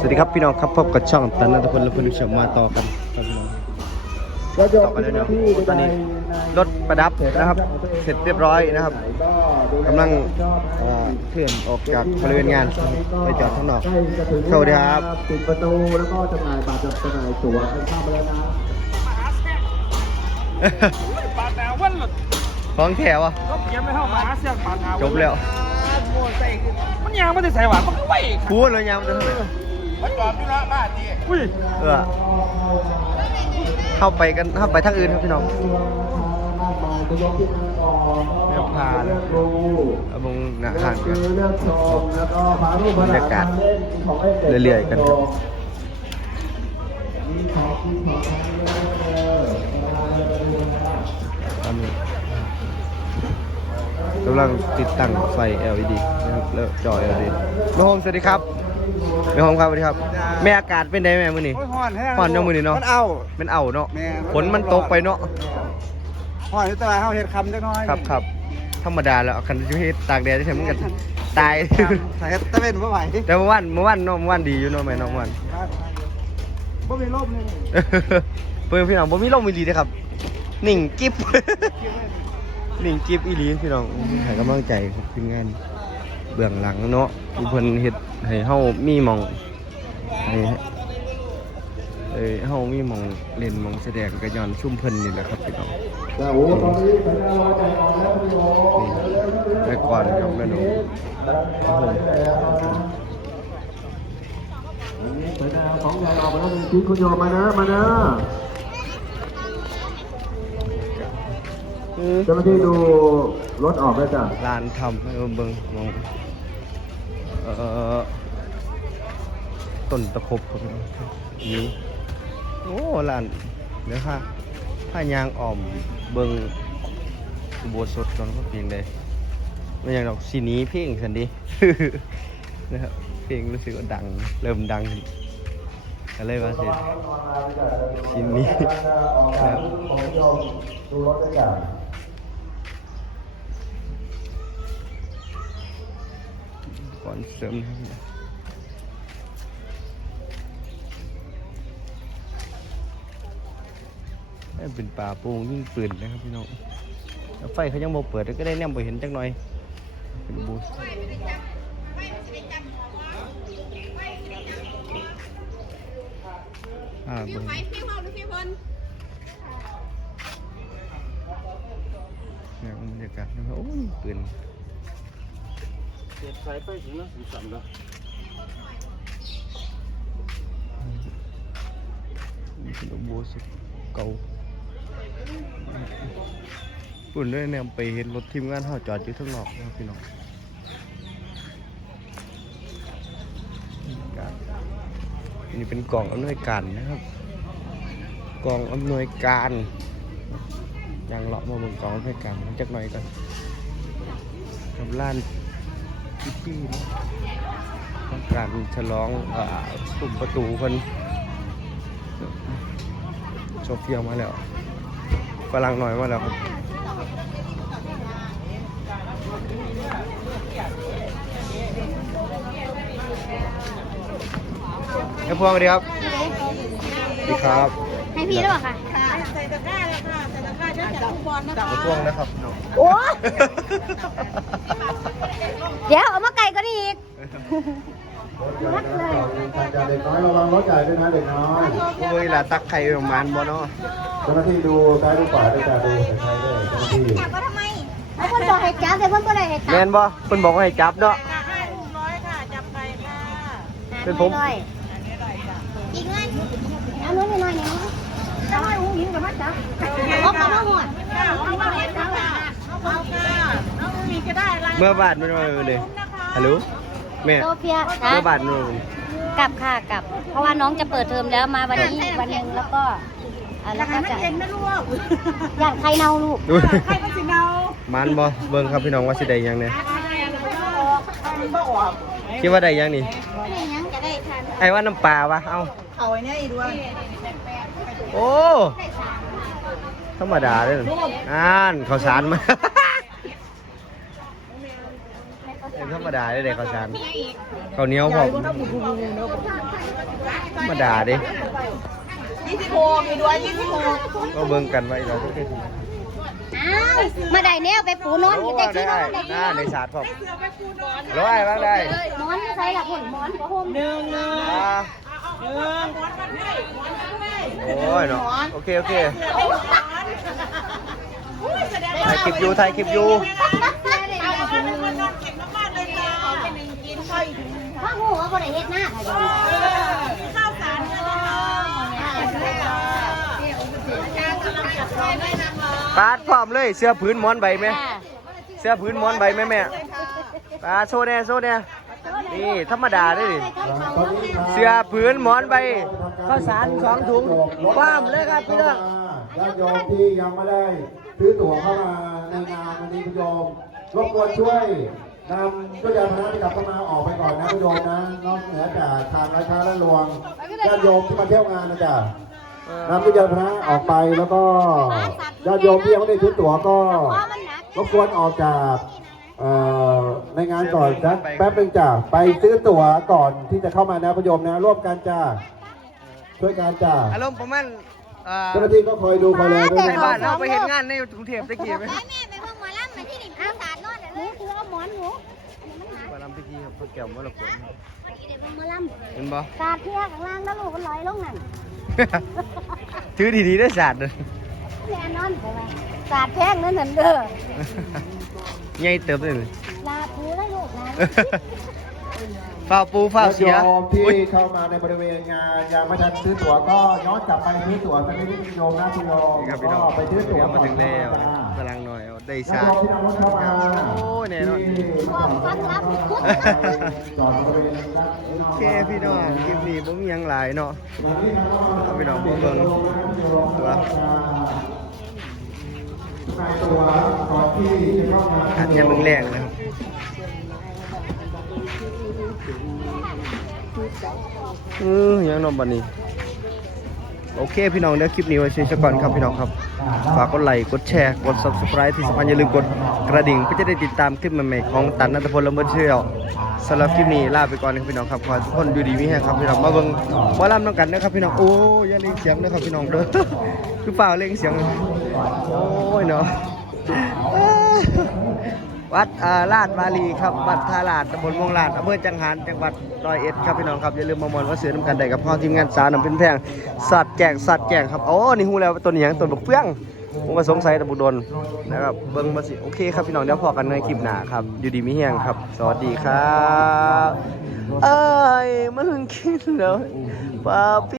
สวัสดีครับพี่น้องครับพบกับช่องตันนัทพลและพลุชมมาต่อกันครับพี่น้องต่อกันแล้วเนาะตอนนี้รถประดับนะครับ เสร็จเรียบร้อยนะครับกำลังเอ่อเคลื่อนออกจากบริเวณงานไปจอดข้างนอกสวัสดีครับปิดประตูแล้วก็จำหน่ายบัตรจำหน่ายตั๋วให้เข้ามาแล้วนะปาดหนาวันหลุดของแถวอะก็เขียนไม่เข้ามาเสียงปาดหนาจบแล้วมันยังไม่ได้ใส่หวานมันก็ไหวพูดเลยยามจะเท่าไหร่ มันจอดอยู่ละบ้านนี่อุ้ยเออเข้าไปกันเข้าไปทางอื่นครับพี่น้องเลือกพาเลยเอามงหนาห่างกันบรรยากาศเรื่อยๆกันครับองกินนี้กำลังติดตั้งไฟ LED นะครับแล้วจอ LED แม่โฮมสวัสดีครับ แม่โฮมครับสวัสดีครับ แม่อากาศเป็นไงแม่มื้อนี้โอ้ยห่อนแห้งห่อนจังมื้อนี้เนาะมันเอาเป็นเอาเนาะแม่ฝนมันตกไปเนาะห่อนอยู่แตลาดเฮาเฮ็ดคำจักหน้อยครับครับธรรมดาแล้วคันที่เฮ็ดตากแดดจะทำมันกันตายใส่ตะเวนบ่ไหวแต่เมื่อวานเมื่อวานเนาะเมื่อวานดีอยู่เนาะแม่เนาะเมื่อวานบ่มีลมเลยเพื่อนพี่น้องบ่มีลมอีหลีเด้อครับนิ่งกิ๊บนิ่งกิ๊บอีหลีพี่น้องให้กำลังใจครับทีมงาน เบื้องหลังเนาะผู้เพิ่นเฮ็ดให้เฮามีหม่องให้เอ้ยเฮามีหม่องเล่นหม่องแสดงก็ย้อนชุมเพิ่นนี่แหละครับพี่น้องแต่โอ้ตอนนี้สัญญาณรอใจอ่อนแล้วพี่โอนี่ไปก่อนครับแม่หนูสัญญาณของเราออกมาแล้วหนึ่งชิ้นคุณโยมมานะมานะ เจ้าหน้าที่ดูรถออกแล้วจ้ะลานทำให้เบิ่งหมองเอ่อต้นตะครบครับพี่น้องนี่โอ้ลานเดี๋ยวค่ะถ้ายางอ่อมเบิ่งอุโบสถก่อนก็เพียงใดไม่อย่างดอกสีนี้เพลงสันดินะครับเพลงรู้สึกว่าดัง เริ่มดังขึ้นก็เลยว่าสิชิ้นนี้ครับ ดู รถด้วยจ้ะก่อนเสริมนะครับเป็นป่าโปงยิ่งปืนนะครับพี่น้องไฟเขายังบ่เปิดก็ได้แนมไปเห็นจักหน่อยเป็นบูอ่าเบิ่งเนี่ยบรรยากาศนะครับโอ้ยปืน เฮ็ดสายไฟถึงแล้วสิสั่นแล้วนี่เป็นอุโบสถเก่าปุ่นด้วยเนี่ยไปเห็นรถทีมงานเขาจอดอยู่ข้างนอกนะครับพี่น้องนี่เป็นกล่องอำนวยการนะครับ กล่องอำนวยการยังเลาะมาบนกล่องอำนวยการจักหน่อยกันกับร้าน พิตี้นะต้องการฉลองเอ่อสุ่มประตูคนโซเฟียมาแล้วฝรั่งหน่อยมาแล้วครับไอ้พวงสวัสดีครับสวัสดีครับ ให้พี่ด้วยค่ะ ไอ้พวงนะครับน้องโอ้เดี๋ยวเอามาไก่ก็ได้อีกรถใหญ่นะจ้ะเด็กน้อยระวังรถใหญ่ด้วยนะเด็กน้อยโอ้ยล่ะตักไข่ประมาณบ่เนาะเจ้าหน้าที่ดูซ้ายดูขวาด้วยจ้ะดูใครด้วยเจ้าหน้าที่จับก็ทำไมแล้วคนบอกให้จับแต่คนบอกให้จับแม่นบ่เพิ่นบอกว่าให้จับเนาะเป็นผมอีกเงินเอาน้อยหน่อยเนี่ยจับให้หูหิวกับมันจับเอากระมาหมดเอามาเห็นจับอะ เมื่อบาทมันมาเลยฮัลโหลแม่โซเฟียเมื่อบาทมันมากลับค่ะกลับ เพราะว่าน้องจะเปิดเทอมแล้วมาวันนี้วันหนึ่งแล้วก็อ่าแล้วก็จะอยากใครเนาลูกอุ๊ยมันบ่เบิ่งครับพี่น้องว่าสิได้หยังเนี่ยคิดว่าได้หยังนี่ไม่ยังจะได้ทานไอ้ว่าน้ำปลาวะเอ้าเอาไอ้เนี่ยอีด้วยโอ้ธรรมดาเลยอ่านข้าวสารมา เเป็นธรรมดาได้เลยข้าวสารข้าวเหนียวพร้อมธรรมดาเด้ยี่สิบหกมีด้วยยี่สิบหกก็เบิ่งกันไว้เราทุกทีอ้าวมาได้แนวไปปูนอนโอ้แต่ได้ที่นได้อนได้ที่หน้านอนในศาสตร์พร้อมร้อยบ้างได้หมอนไม่ใส่ละผลหมอนก็ห่มหนึ่งหนึ่งอ่าโอ้ยเนาะโอเคโอเคถ่ายคลิปอยู่ถ่ายคลิปอยู่ ข้าวหัวบ่ได้เฮ็ดหน้าข้าวสารปาดพร้อมเลยเสื้อพื้นหมอนใบไหมเสื้อพื้นหมอนใบไหมแม่ปาดโชว์แน่โชว์แน่นี่ธรรมดาเด้ดิเสื้อผืนหมอนใบข้าวสารสองถุงคว้ามเลยครับพี่น้องญาติโยมที่ยังไม่ได้ซื้อตั๋วเข้ามาในงานวันนี้คุณโยมรบกวนช่วย นำตัวอย่างพนะที่กลับเข้ามาออกไปก่อนนะคุณโยมนะ นอกเหนือจากทางราชาและหลวงญาติโยมที่มาเที่ยวงานนะจ๊ะนำตัวอย่างพนะออกไปแล้วก็ญาติโยมที่ยังไม่ได้ซื้อตั๋วก็รบกวนออกจากเอ่อในงานก่อนสักแป๊บหนึงจ้ะไปซื้อตั๋วก่อนที่จะเข้ามานะคุณโยมนะ ร่วมกันจ้าช่วยกันจ้าอารมณ์ประมาณเอ่อเจ้าหน้าที่ก็คอยดูคอยแลด้วยในนะคบ้ารันบเราไปเห็นงานในกรุงเทพตะกี้ไหม มาลำพิธีครับพระแก้วมรกตเดี๋ยวหมอลเห็นบ่ำสาดเที่ยข้างล่างแล้วลูกก็ลอยลงนั่นถือดีๆได้ศาสตร์เลยแน่นอนใช่ไหมสาดแท่งนั่นนั่นเด้อใหญ่เติบเลย ลาปูได้ลูกนะ ฝ้าวปูฝ้าวเสียญาติโยมที่อุ๊ยเข้ามาในบริเวณงานยังไม่ทันซื้อตั๋วก็ย้อนกลับไปซื้อตั๋วสักนิดนึงโยมนะคุณโยมนี่ครับพี่น้องก็ไปซื้อตั๋วมาถึงแล้วกำลังหน่อยได้ญาศาติสโยตมร์ที่นั่งรถเข้ามาโอ้แน่นอนที่มาจอดรถจอดบริเวณด้านโอเคพี่น้องคลิปนี้ผมมีหยังหลายเนาะเอาพี่น้องผมเบิ่งตัวในตัวก่อนที่จะเข้ามาอาจจะมึงแรงนะครับ ออยังนอนบันนี้ โอเคพี่น้องเดี๋ยวคลิปนี้ไว้ซีสก่อนครับพี่น้องครับ ฝากกดไลค์กดแชร์กด subscribe ที่สำคัญอย่าลืมกดกระดิ่งเพื่อจะได้ติดตามคลิปใหม่ๆของตันนัทพลและเมื่อเชี่ยวสำหรับคลิปนี้ลาไปก่อนครับพี่น้องครับขอให้ทุกคนอยู่ดีมีแรงครับพี่น้องมาเบิ่งมอลำน้องกันนะครับพี่น้องโอ้ยอย่าเล่งเสียงนะครับพี่น้องเด้อคือเปล่าเล่งเสียงโอ้ยเนาะ วัดลาดวาลีครับวัดทาลาดตำบลม่วงลาดอำเภอจังหารจังหวัดร้อยเอ็ดครับพี่น้องครับอย่าลืมมามอนว่าเสือน้ำกันได้กับพ่อทีมงานสาวนำเป็นแพงสัตว์แจกสัตว์แจกครับโอ้นี่ฮู้แล้วตัวนี้ยังตัวบกเฟื่องผมก็สงสัยตะบุดนนะครับเบิ่งมาสิโอเคครับพี่น้องเดี๋ยวพอกันในคลิปหน้าครับ อยู่ดีมีแฮงครับ สวัสดีครับ เอ้ยมันกินเลยป้า